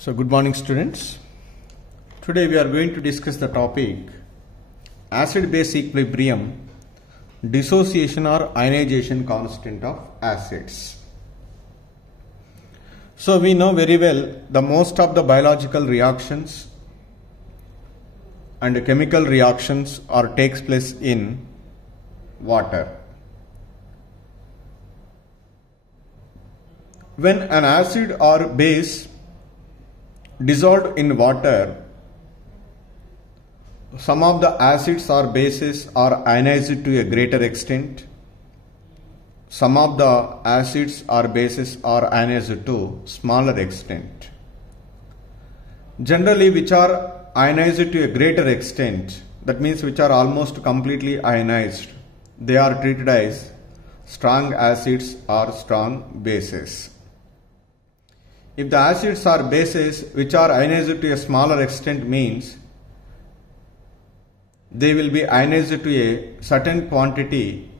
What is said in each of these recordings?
So good morning students. Today we are going to discuss the topic acid base equilibrium, dissociation or ionization constant of acids. So we know very well the most of the biological reactions and chemical reactions are takes place in water. When an acid or base dissolved in water, some of the acids or bases are ionized to a greater extent. Some of the acids or bases are ionized to smaller extent. Generally, which are ionized to a greater extent, that means which are almost completely ionized, they are treated as strong acids or strong bases. If the acids or bases which are ionized to a smaller extent means they will be ionized to a certain quantity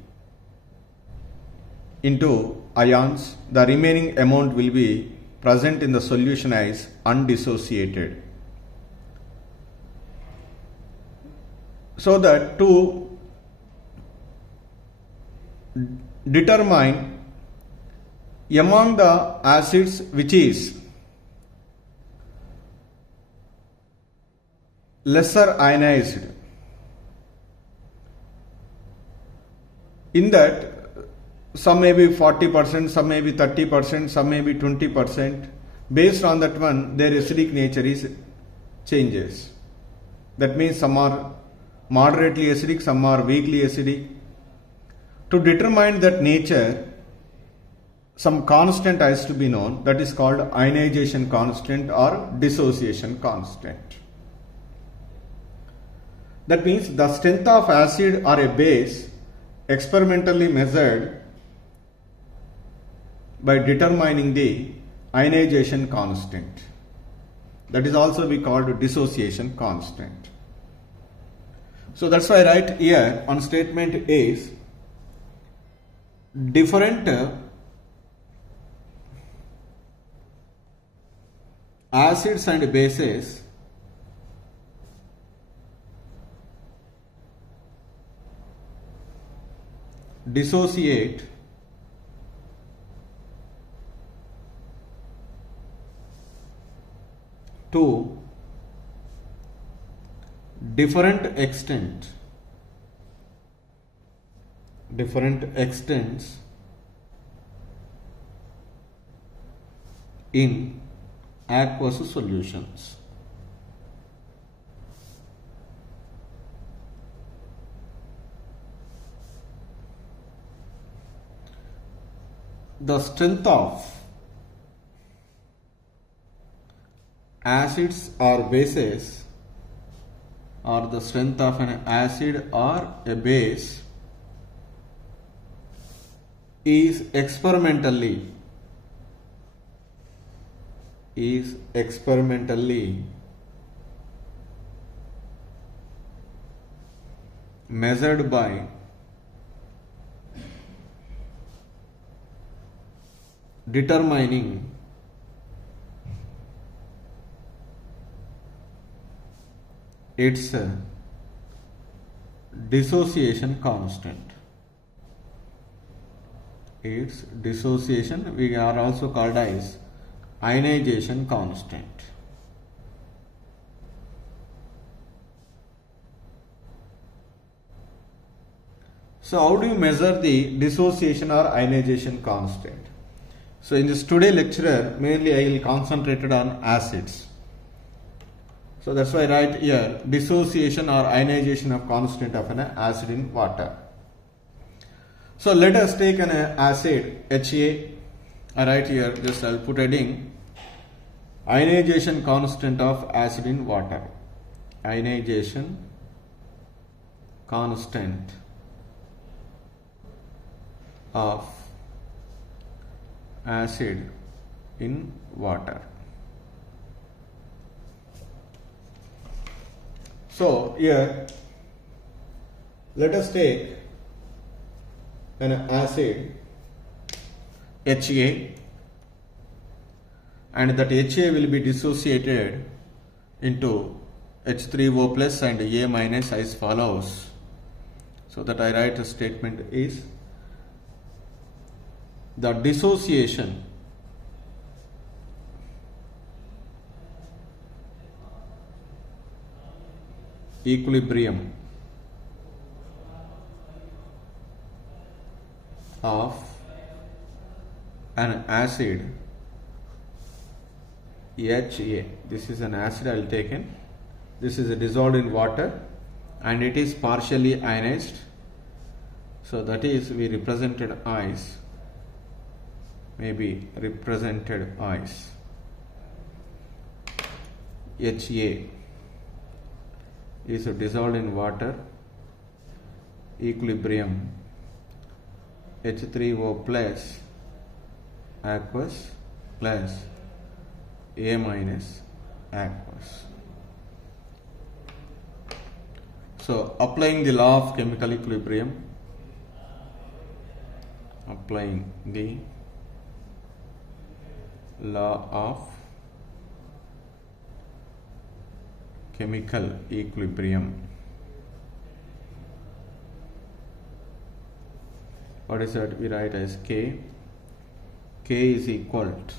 into ions, the remaining amount will be present in the solution as undissociated. So that to determine among the acids which is lesser ionized, in that some may be 40%, some may be 30%, some may be 20%. Based on that one, their acidic nature is changes. That means some are moderately acidic, some are weakly acidic. To determine that nature, some constant has to be known, that is called ionization constant or dissociation constant. That means the strength of acid or a base experimentally measured by determining the ionization constant. That is also be called dissociation constant. So that's why I write here on statement is different acids and bases dissociate to different extents in aqueous solutions. The strength of acids or bases, or the strength of an acid or a base, is experimentally measured by determining its dissociation constant. Its dissociation we are also called as ionization constant. So how do you measure the dissociation or ionization constant? So in this today lecture, mainly I will concentrate on acids. So that's why I write here dissociation or ionization of constant of an acid in water. So let us take an acid HA. I write here, just I'll put heading ionization constant of acid in water. Ionization constant of acid in water. So here let us take an acid HA. and that Ha will be dissociated into H3O plus and A minus as follows. So that I write a statement is the dissociation equilibrium of an acid HA. This is an acid I will take in. This is dissolved in water and it is partially ionized. So that is, we represented ice, maybe represented ice. HA is dissolved in water, equilibrium H3O plus aqueous plus A minus aqueous. So applying the law of chemical equilibrium, applying the law of chemical equilibrium. What is that? We write as K. K is equal to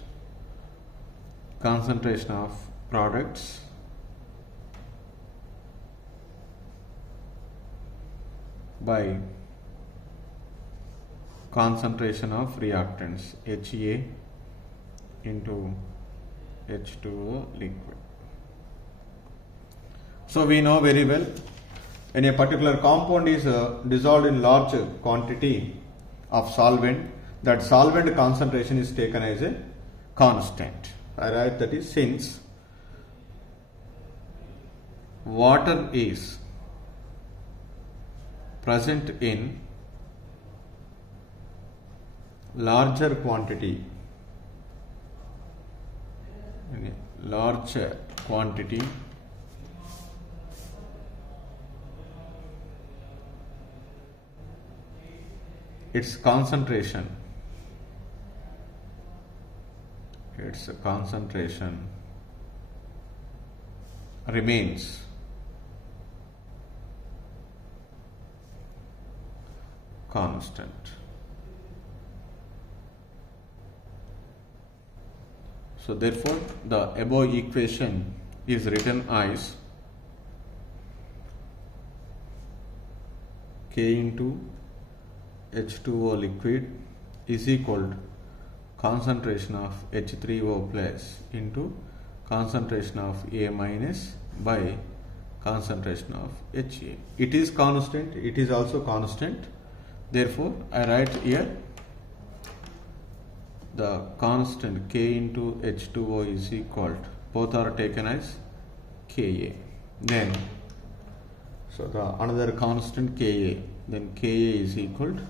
concentration of products by concentration of reactants, HA into H2O liquid. So we know very well, when a particular compound is dissolved in large quantity of solvent, that solvent concentration is taken as a constant. I write that is, since water is present in larger quantity, its concentration remains constant. So therefore the above equation is written as K into H2O liquid is equal to concentration of H3O plus into concentration of A minus by concentration of HA. It is constant, it is also constant. Therefore I write here the constant K into H2O is equal to, both are taken as Ka. Then so the another constant Ka, then Ka is equal to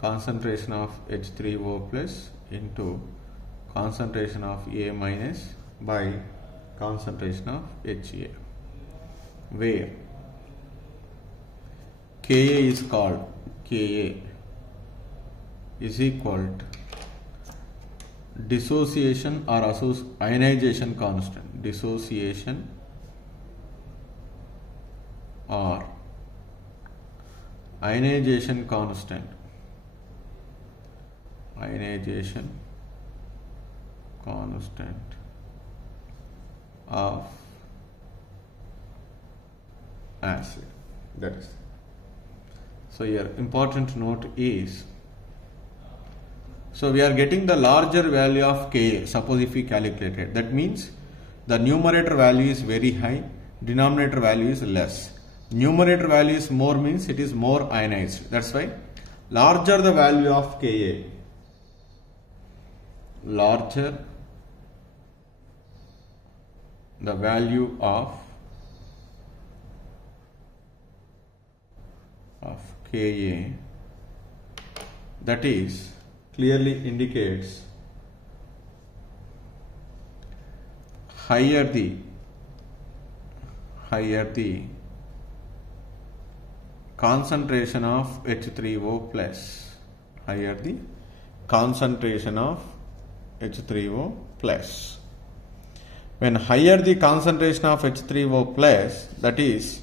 concentration of H3O plus into concentration of A minus by concentration of HA, where Ka is called, Ka is equal to dissociation or ionization constant, dissociation or ionization constant, of acid. That is. So here important note is, so we are getting the larger value of Ka. Suppose if we calculated, that means the numerator value is very high, denominator value is less. Numerator value is more means it is more ionized. That's why larger the value of Ka, larger the value of Ka, that is clearly indicates higher the concentration of H3O plus, higher the concentration of H3O plus. When higher the concentration of H3O plus, that is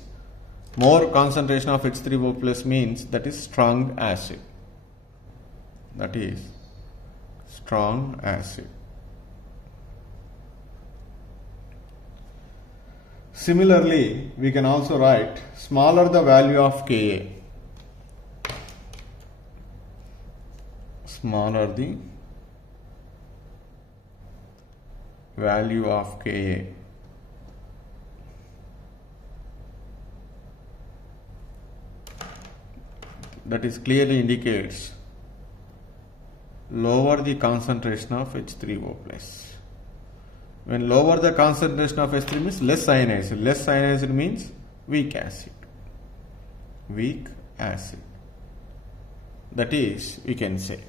more concentration of H3O plus means that is strong acid. That is strong acid. Similarly, we can also write smaller the value of Ka. Smaller the value of Ka. That is clearly indicates lower the concentration of H3O plus. When lower the concentration of H3 means less ionized. Less ionized means weak acid. Weak acid. That is, we can say,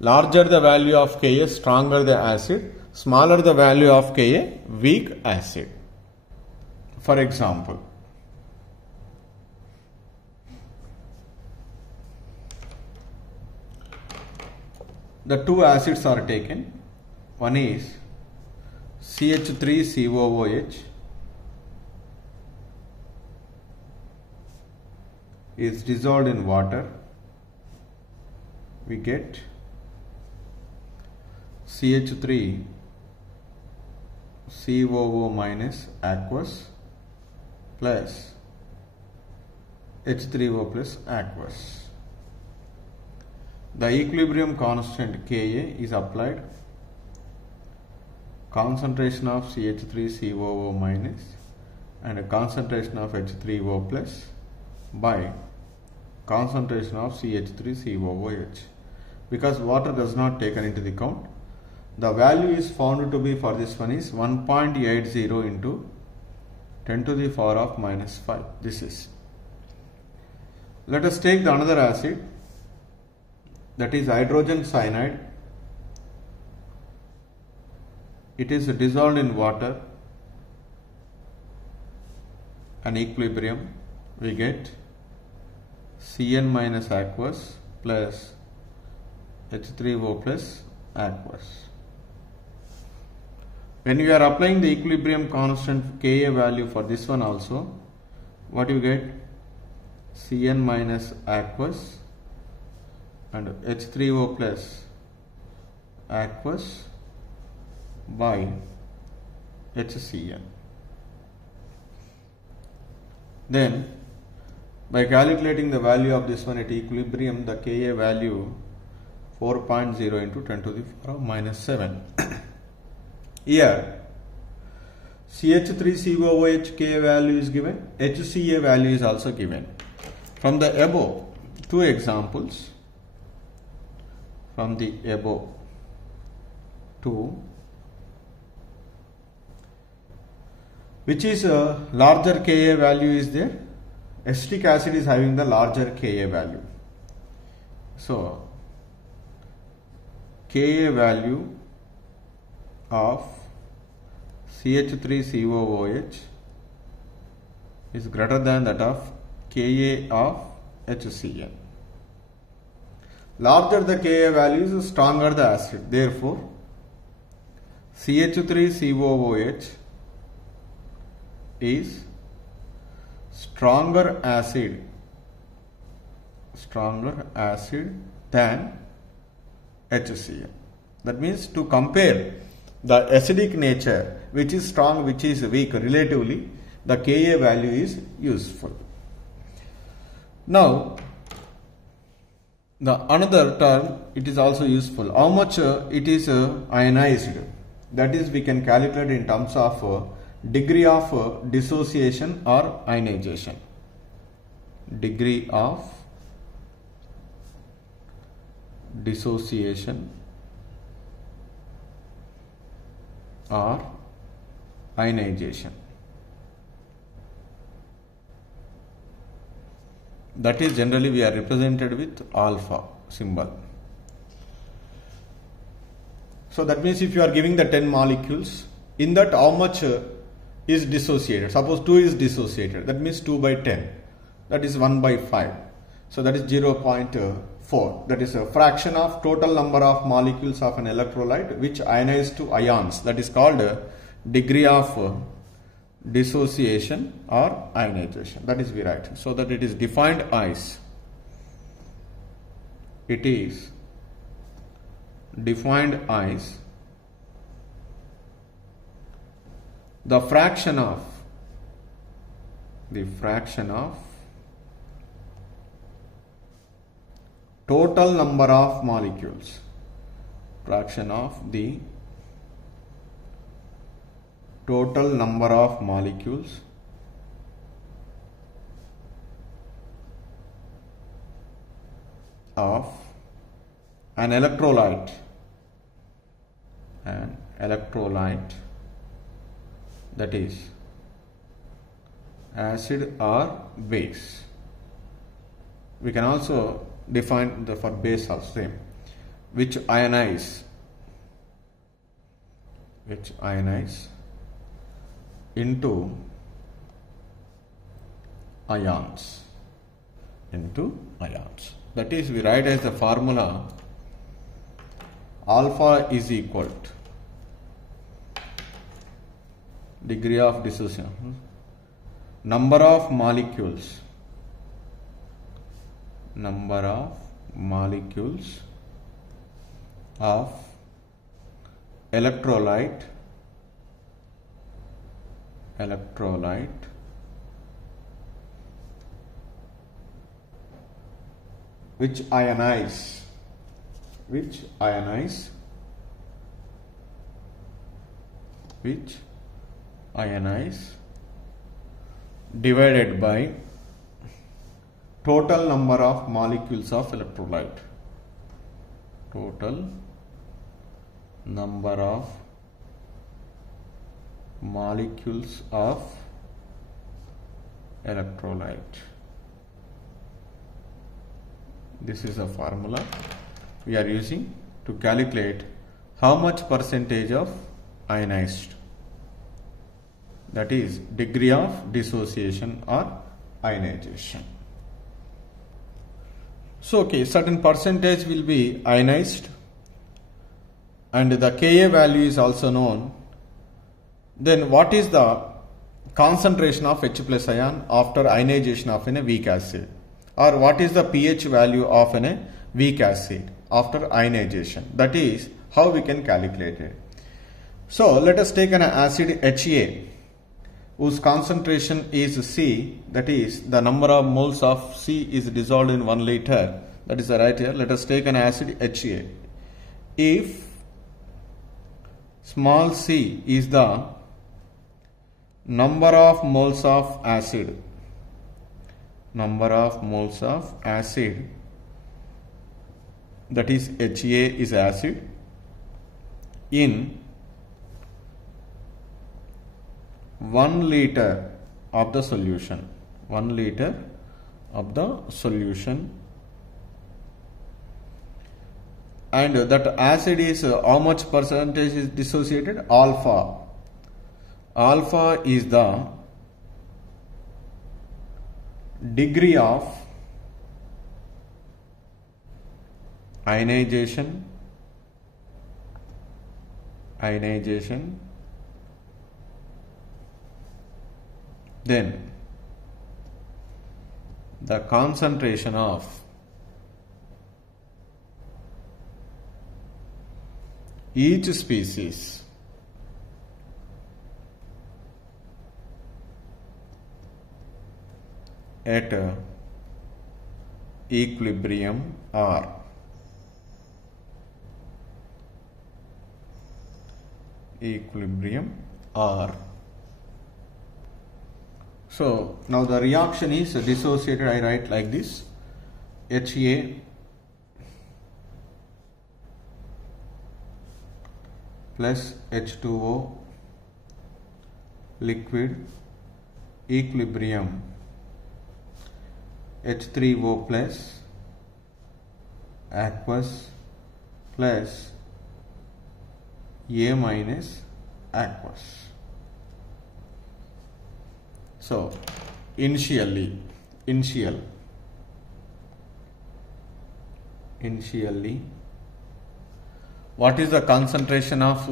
larger the value of Ka, stronger the acid. Smaller the value of Ka, weak acid. For example, the two acids are taken. One is CH3COOH is dissolved in water. We get CH3COO minus aqueous plus H3O plus aqueous. The equilibrium constant Ka is applied. Concentration of CH3COO minus and a concentration of H3O plus by concentration of CH3COOH. Because water does not taken into the count, the value is found to be for this one is 1.80 into 10 to the power of minus 5. This is. Let us take the another acid, that is hydrogen cyanide. It is dissolved in water. An equilibrium, we get Cn minus aqueous plus H3O plus aqueous. When you are applying the equilibrium constant Ka value for this one also, what you get? Cn minus aqueous and H3O plus aqueous by HCl. Then by calculating the value of this one at equilibrium, the Ka value 4.0 into 10 to the power of minus 7. Here CH3COOH Ka value is given, HCl value is also given. From the above two examples, from the above two, which is a larger Ka value is there? Acetic acid is having the larger Ka value. So Ka value of CH3COOH is greater than that of Ka of HCl. Larger the Ka value is, stronger the acid. Therefore, CH3COOH is stronger acid than HCl. That means to compare the acidic nature, which is strong, which is weak, relatively the Ka value is useful. Now the another term, it is also useful. How much it is ionized, that is we can calculate in terms of degree of dissociation or ionization. Degree of dissociation or ionization. That is generally we are represented with alpha symbol. So that means if you are giving the 10 molecules, in that how much is dissociated? Suppose 2 is dissociated, that means 2 by 10, that is 1 by 5. So that is 0.5 4. That is a fraction of total number of molecules of an electrolyte which ionize to ions. That is called degree of dissociation or ionization. That is we write. So that it is defined as, it is defined as the fraction of total number of molecules, fraction of the total number of molecules of an electrolyte that is acid or base. We can also define for base also same, which ionize into ions. That is, we write as the formula alpha is equal to degree of dissociation, number of molecules of electrolyte which ionize divided by total number of molecules of electrolyte. Total number of molecules of electrolyte. This is a formula we are using to calculate how much percentage of ionized, that is degree of dissociation or ionization. So okay, certain percentage will be ionized and the Ka value is also known. Then what is the concentration of H plus ion after ionization of a weak acid, or what is the pH value of a weak acid after ionization? That is how we can calculate it. So let us take an acid Ha whose concentration is C, that is the number of moles of C is dissolved in 1 liter, that is right here. Let us take an acid Ha. If small c is the number of moles of acid, that is Ha is acid, in 1 liter of the solution, and that acid is how much percentage is dissociated? Alpha is the degree of ionization then the concentration of each species at equilibrium R. So now the reaction is dissociated. I write like this: Ha plus H2O liquid equilibrium H3O plus aqueous plus A minus aqueous. So initial initially. What is the concentration of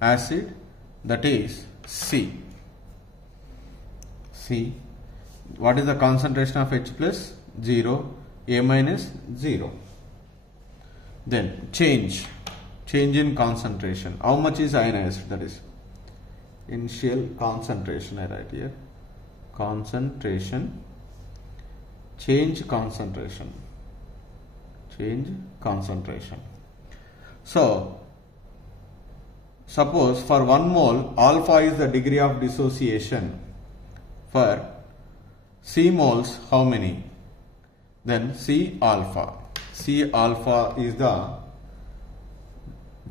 acid? That is C. C. What is the concentration of H plus? 0. A minus 0. Then change in concentration. How much is ionized? That is initial concentration. I write here concentration, change concentration. So suppose for 1 mole alpha is the degree of dissociation. For C moles, how many? Then C alpha is the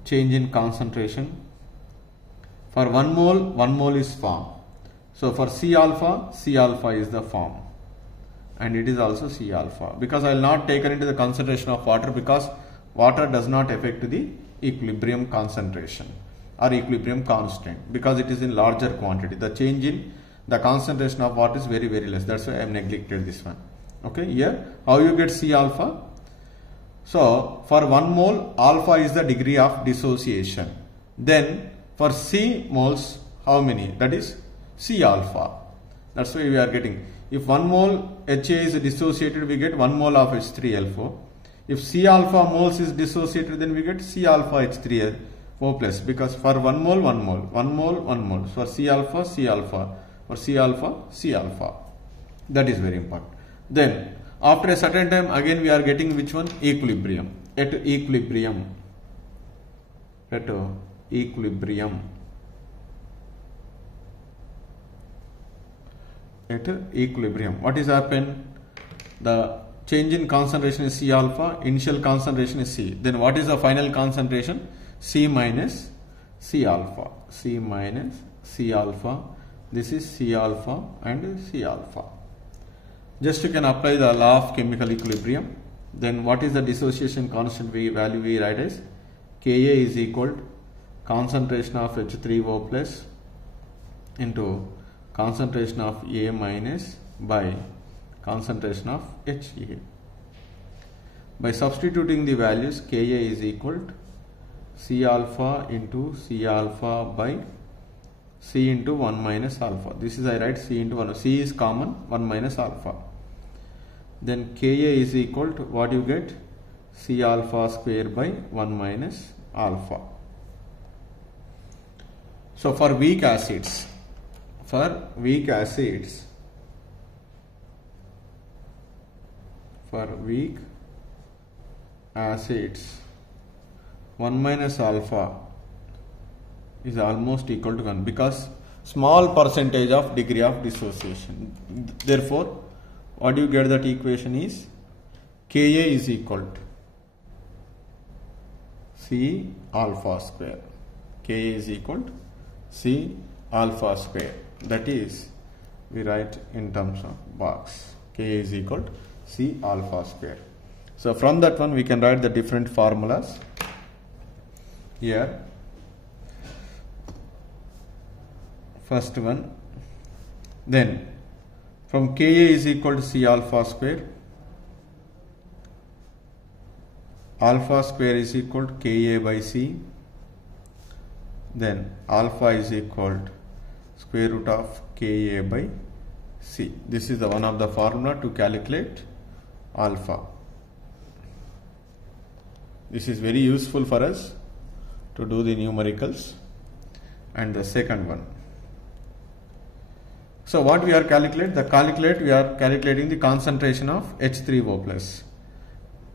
change in concentration. For 1 mole is form. So for C alpha is the form, and it is also C alpha, because I will not take into the concentration of water, because water does not affect the equilibrium concentration or equilibrium constant, because it is in larger quantity. The change in the concentration of water is very less. That's why I have neglected this one. Okay, here how you get C alpha? So for 1 mole alpha is the degree of dissociation. Then for C moles, how many? That is C alpha. That's why we are getting, if 1 mole HA is dissociated, we get 1 mole of H3L4. If C alpha moles is dissociated, then we get C alpha H3O plus, because for 1 mole 1 mole, for C alpha, for C alpha. That is very important. Then after a certain time, again we are getting which one? Equilibrium. At equilibrium. What is happened? The change in concentration is C alpha, initial concentration is C. Then what is the final concentration? C minus C alpha. This is C alpha and C alpha. Just you can apply the law of chemical equilibrium. Then what is the dissociation constant value? We write as Ka is equal to concentration of H3O plus into concentration of A minus by concentration of HA. By substituting the values, Ka is equal to C alpha into C alpha by C into 1 minus alpha. This is I write C into 1. C is common, 1 minus alpha. Then Ka is equal to what you get? C alpha square by 1 minus alpha. So for weak acids, 1 minus alpha is almost equal to 1, because small percentage of degree of dissociation. Therefore, what you get, that equation is Ka is equal to C alpha square. Ka is equal to C alpha square. That is, we write in terms of box. Ka is equal to C alpha square. So from that one we can write the different formulas here. First one, then from Ka is equal to C alpha square is equal to Ka by C, then alpha is equal to square root of Ka by C. This is the one of the formula to calculate alpha. This is very useful for us to do the numericals. And the second one, so what we are calculating? We are calculating the concentration of H3O plus.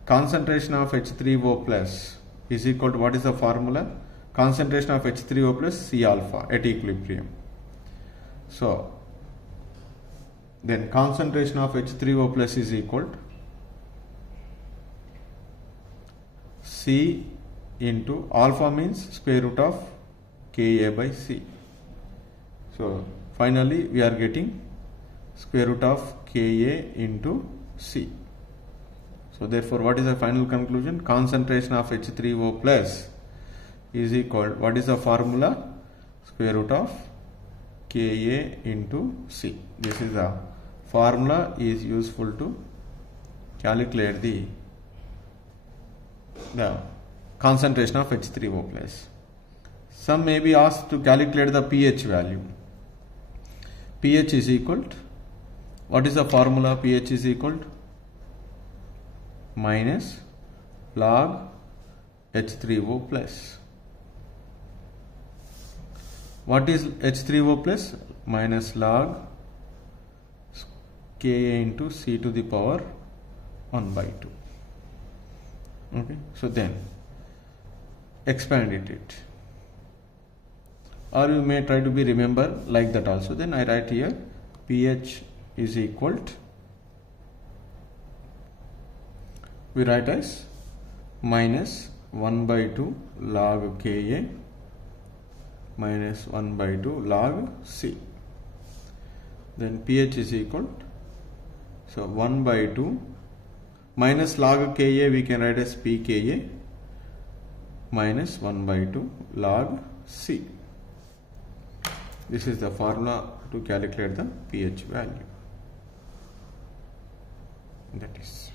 Concentration of H3O plus is equal to, what is the formula? Concentration of H3O plus C alpha at equilibrium. So then concentration of H3O plus is equal to C into alpha means square root of Ka by C. So finally we are getting square root of Ka into C. So therefore, what is the final conclusion? Concentration of H3O plus is equal, what is the formula? Square root of Ka into C. This is the formula is useful to calculate the the concentration of H3O plus. Some may be asked to calculate the pH value. pH is equal to, what is the formula? pH is equal to minus log H3O plus. What is H3O plus? Minus log Ka into C to the power 1 by 2. Okay, so then expand it. Or you may try to be remember like that also. Then I write here pH is equal to, we write as minus 1 by 2 log Ka minus 1 by 2 log C. Then pH is equal to, so 1 by 2 minus log Ka we can write as pKa minus 1 by 2 log C. This is the formula to calculate the pH value. That is,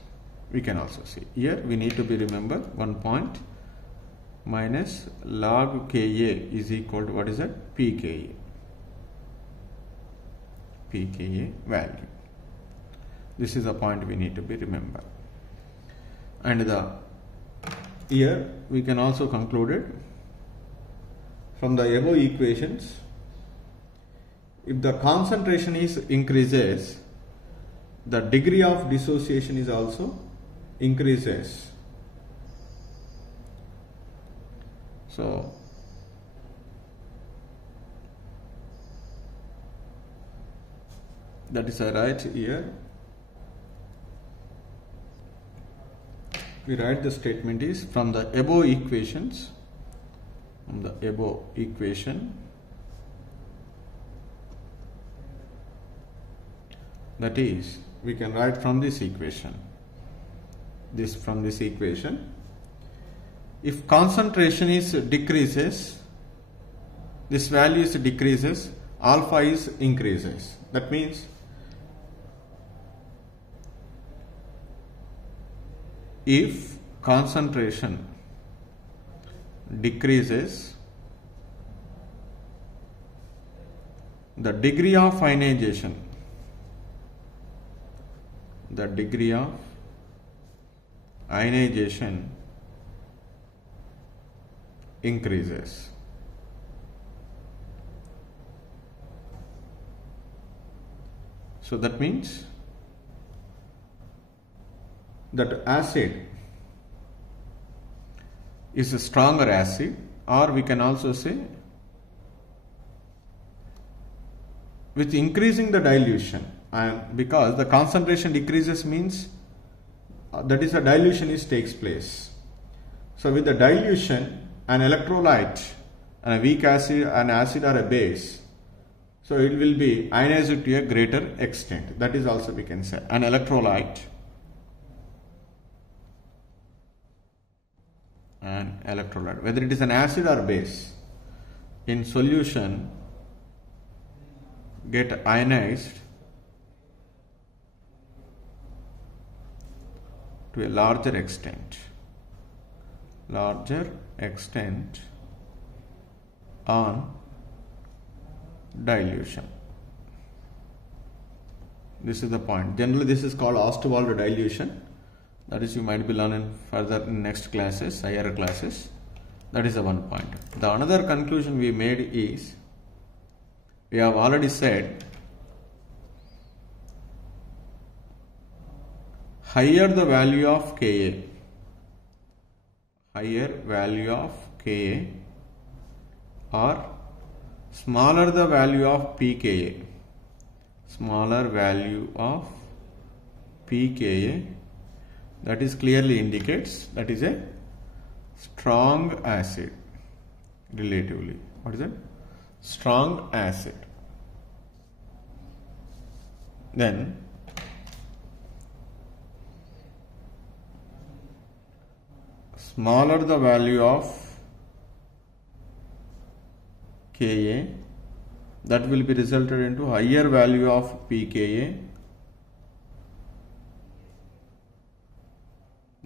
we can also see here we need to be remember 1 point minus log Ka is equal to, what is that? pKa value. This is a point we need to be remember. And here we can also conclude it from the above equations. If the concentration is increases, the degree of dissociation is also increases. So that is I write here. We write the statement is from the above equations, from the above equation, that is we can write from this equation, from this equation, if concentration is decreases, this value is decreases, alpha is increases. That means if concentration decreases, the degree of ionization, increases. So that means that acid is a stronger acid, or we can also say with increasing the dilution, and because the concentration decreases means that is a dilution takes place. So with the dilution, an electrolyte and a weak acid, an acid or a base, so it will be ionized to a greater extent. That is also we can say an electrolyte whether it is an acid or base in solution get ionized to a larger extent on dilution. This is the point. Generally this is called Ostwald dilution. That is, you might be learning further in next classes, higher classes. That is the one point. The another conclusion we made is, we have already said higher the value of Ka, or smaller the value of pKa, that is clearly indicates that is a strong acid relatively. What is it? Strong acid. Then smaller the value of Ka, that will be resulted into higher value of pKa,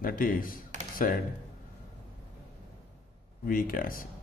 that is said weak acid.